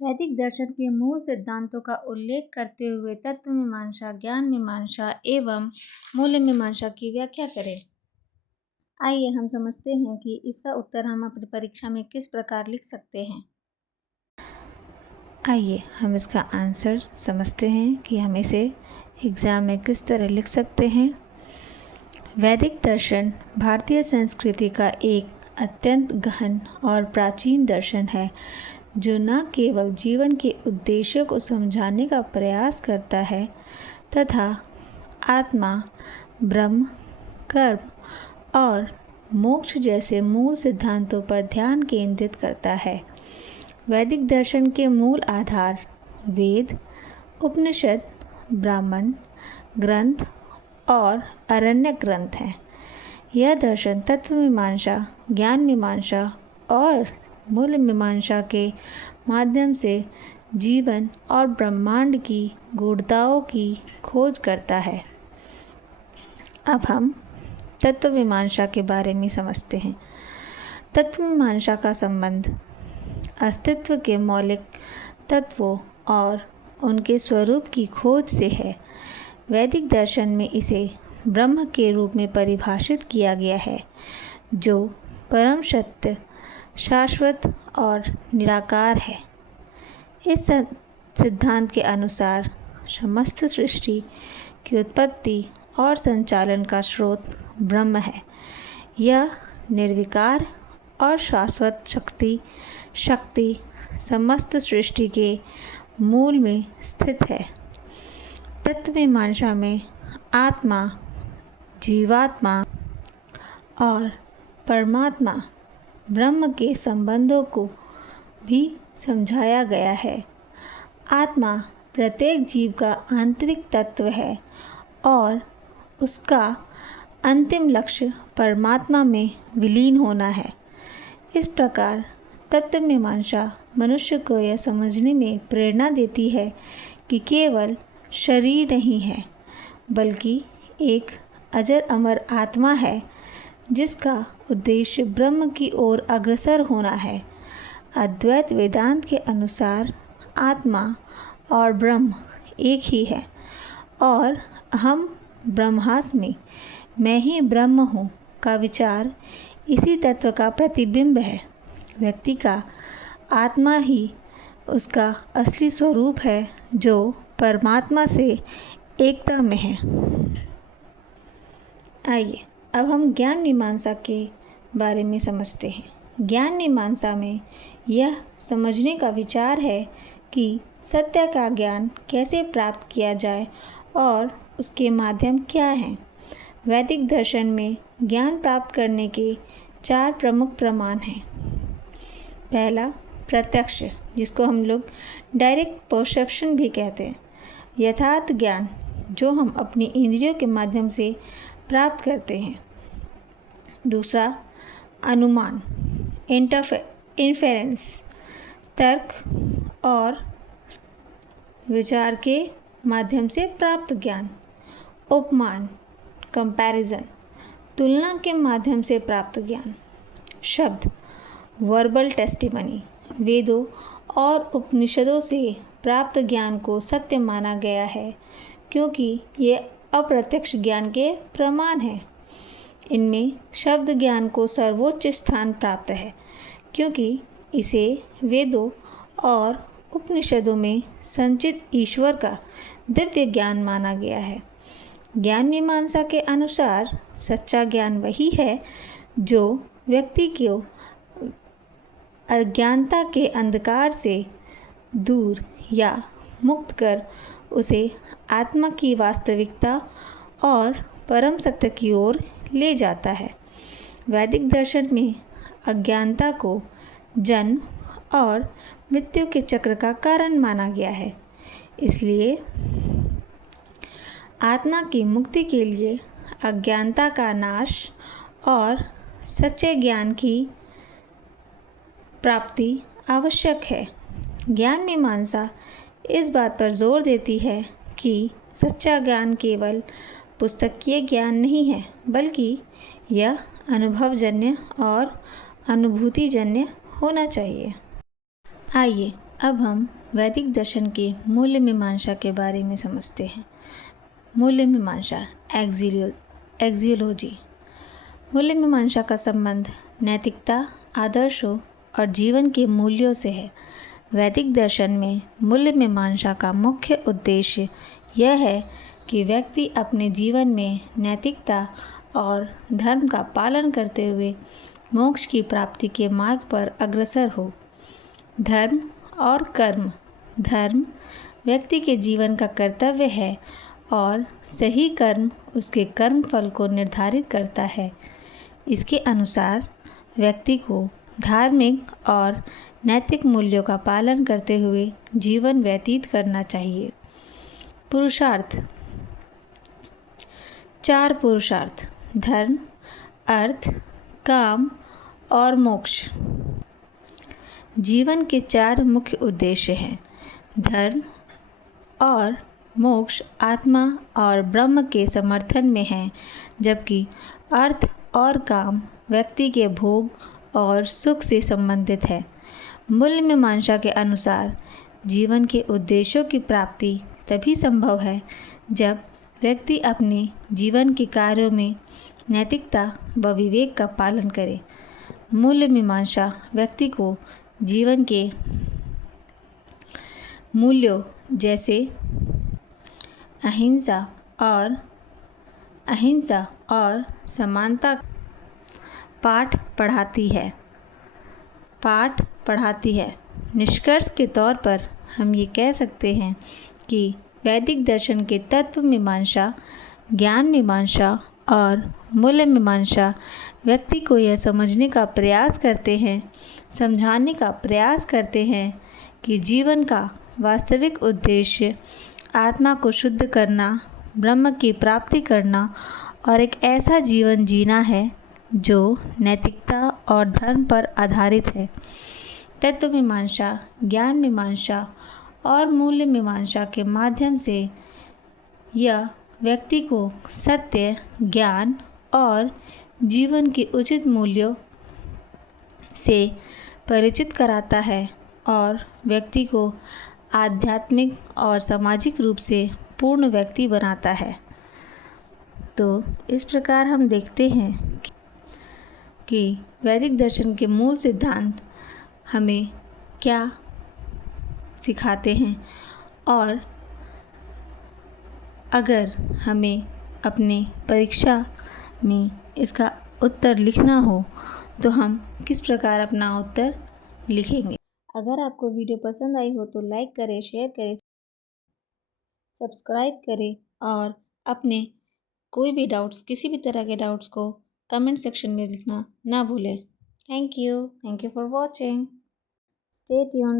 वैदिक दर्शन के मूल सिद्धांतों का उल्लेख करते हुए तत्व मीमांसा, ज्ञान मीमांसा एवं मूल्य मीमांसा की व्याख्या करें। आइए हम समझते हैं कि इसका उत्तर हम अपनी परीक्षा में किस प्रकार लिख सकते हैं। आइए हम इसका आंसर समझते हैं कि हम इसे एग्ज़ाम में किस तरह लिख सकते हैं। वैदिक दर्शन भारतीय संस्कृति का एक अत्यंत गहन और प्राचीन दर्शन है, जो न केवल जीवन के उद्देश्यों को समझाने का प्रयास करता है तथा आत्मा, ब्रह्म, कर्म और मोक्ष जैसे मूल सिद्धांतों पर ध्यान केंद्रित करता है। वैदिक दर्शन के मूल आधार वेद, उपनिषद, ब्राह्मण ग्रंथ और आरण्यक ग्रंथ हैं। यह दर्शन तत्व मीमांसा, ज्ञान मीमांसा और मूल्य मीमांसा के माध्यम से जीवन और ब्रह्मांड की गूढ़ताओं की खोज करता है। अब हम तत्व मीमांसा के बारे में समझते हैं। तत्व मीमांसा का संबंध अस्तित्व के मौलिक तत्वों और उनके स्वरूप की खोज से है। वैदिक दर्शन में इसे ब्रह्म के रूप में परिभाषित किया गया है, जो परम सत्य, शाश्वत और निराकार है। इस सिद्धांत के अनुसार समस्त सृष्टि की उत्पत्ति और संचालन का स्रोत ब्रह्म है। यह निर्विकार और शाश्वत शक्ति समस्त सृष्टि के मूल में स्थित है। तत्व मीमांसा में आत्मा, जीवात्मा और परमात्मा ब्रह्म के संबंधों को भी समझाया गया है। आत्मा प्रत्येक जीव का आंतरिक तत्व है और उसका अंतिम लक्ष्य परमात्मा में विलीन होना है। इस प्रकार तत्व मीमांसा मनुष्य को यह समझने में प्रेरणा देती है कि केवल शरीर नहीं है, बल्कि एक अजर अमर आत्मा है, जिसका उद्देश्य ब्रह्म की ओर अग्रसर होना है। अद्वैत वेदांत के अनुसार आत्मा और ब्रह्म एक ही है और अहम ब्रह्मास्मि, मैं ही ब्रह्म हूँ का विचार इसी तत्व का प्रतिबिंब है। व्यक्ति का आत्मा ही उसका असली स्वरूप है, जो परमात्मा से एकता में है। आइए अब हम ज्ञान मीमांसा के बारे में समझते हैं। ज्ञान मीमांसा में यह समझने का विचार है कि सत्य का ज्ञान कैसे प्राप्त किया जाए और उसके माध्यम क्या हैं। वैदिक दर्शन में ज्ञान प्राप्त करने के 4 प्रमुख प्रमाण हैं। पहला प्रत्यक्ष, जिसको हम लोग डायरेक्ट परसेप्शन भी कहते हैं, यथार्थ ज्ञान जो हम अपनी इंद्रियों के माध्यम से प्राप्त करते हैं। दूसरा अनुमान, इन्फेरेंस, तर्क और विचार के माध्यम से प्राप्त ज्ञान। उपमान, कंपैरिजन, तुलना के माध्यम से प्राप्त ज्ञान। शब्द, वर्बल टेस्टिमनी, वेदों और उपनिषदों से प्राप्त ज्ञान को सत्य माना गया है, क्योंकि ये अप्रत्यक्ष ज्ञान के प्रमाण हैं। इनमें शब्द ज्ञान को सर्वोच्च स्थान प्राप्त है, क्योंकि इसे वेदों और उपनिषदों में संचित ईश्वर का दिव्य ज्ञान माना गया है। ज्ञान मीमांसा के अनुसार सच्चा ज्ञान वही है जो व्यक्ति को अज्ञानता के अंधकार से दूर या मुक्त कर उसे आत्मा की वास्तविकता और परम सत्य की ओर ले जाता है। वैदिक दर्शन में अज्ञानता को जन्म और मृत्यु के चक्र का कारण माना गया है। इसलिए आत्मा की मुक्ति के लिए अज्ञानता का नाश और सच्चे ज्ञान की प्राप्ति आवश्यक है। ज्ञान मीमांसा इस बात पर जोर देती है कि सच्चा ज्ञान केवल पुस्तकीय ज्ञान नहीं है, बल्कि यह अनुभवजन्य और अनुभूतिजन्य होना चाहिए। आइए अब हम वैदिक दर्शन के मूल्य मीमांसा के बारे में समझते हैं। मूल्य मीमांसा एक्सियोलॉजी। मूल्य मीमांसा का संबंध नैतिकता, आदर्शों और जीवन के मूल्यों से है। वैदिक दर्शन में मूल्य मीमांसा का मुख्य उद्देश्य यह है कि व्यक्ति अपने जीवन में नैतिकता और धर्म का पालन करते हुए मोक्ष की प्राप्ति के मार्ग पर अग्रसर हो। धर्म और कर्म। धर्म व्यक्ति के जीवन का कर्तव्य है और सही कर्म उसके कर्म फल को निर्धारित करता है। इसके अनुसार व्यक्ति को धार्मिक और नैतिक मूल्यों का पालन करते हुए जीवन व्यतीत करना चाहिए। पुरुषार्थ। 4 पुरुषार्थ: धर्म, अर्थ, काम और मोक्ष। जीवन के 4 मुख्य उद्देश्य हैं। धर्म और मोक्ष आत्मा और ब्रह्म के समर्थन में हैं, जबकि अर्थ और काम व्यक्ति के भोग और सुख से संबंधित है। मूल्य मीमांसा के अनुसार जीवन के उद्देश्यों की प्राप्ति तभी संभव है जब व्यक्ति अपने जीवन के कार्यों में नैतिकता व विवेक का पालन करे। मूल्य मीमांसा व्यक्ति को जीवन के मूल्यों जैसे अहिंसा और समानता पाठ पढ़ाती है। निष्कर्ष के तौर पर हम ये कह सकते हैं कि वैदिक दर्शन के तत्व मीमांसा, ज्ञान मीमांसा और मूल्य मीमांसा व्यक्ति को यह समझाने का प्रयास करते हैं कि जीवन का वास्तविक उद्देश्य आत्मा को शुद्ध करना, ब्रह्म की प्राप्ति करना और एक ऐसा जीवन जीना है जो नैतिकता और धर्म पर आधारित है। तत्व मीमांसा, ज्ञान मीमांसा और मूल्य मीमांसा के माध्यम से यह व्यक्ति को सत्य, ज्ञान और जीवन के उचित मूल्यों से परिचित कराता है और व्यक्ति को आध्यात्मिक और सामाजिक रूप से पूर्ण व्यक्ति बनाता है। तो इस प्रकार हम देखते हैं कि वैदिक दर्शन के मूल सिद्धांत हमें क्या सिखाते हैं और अगर हमें अपने परीक्षा में इसका उत्तर लिखना हो तो हम किस प्रकार अपना उत्तर लिखेंगे। अगर आपको वीडियो पसंद आई हो तो लाइक करें, शेयर करें, सब्सक्राइब करें और अपने कोई भी डाउट्स, किसी भी तरह के डाउट्स को कमेंट सेक्शन में लिखना ना भूलें। Thank you for watching. Stay tuned.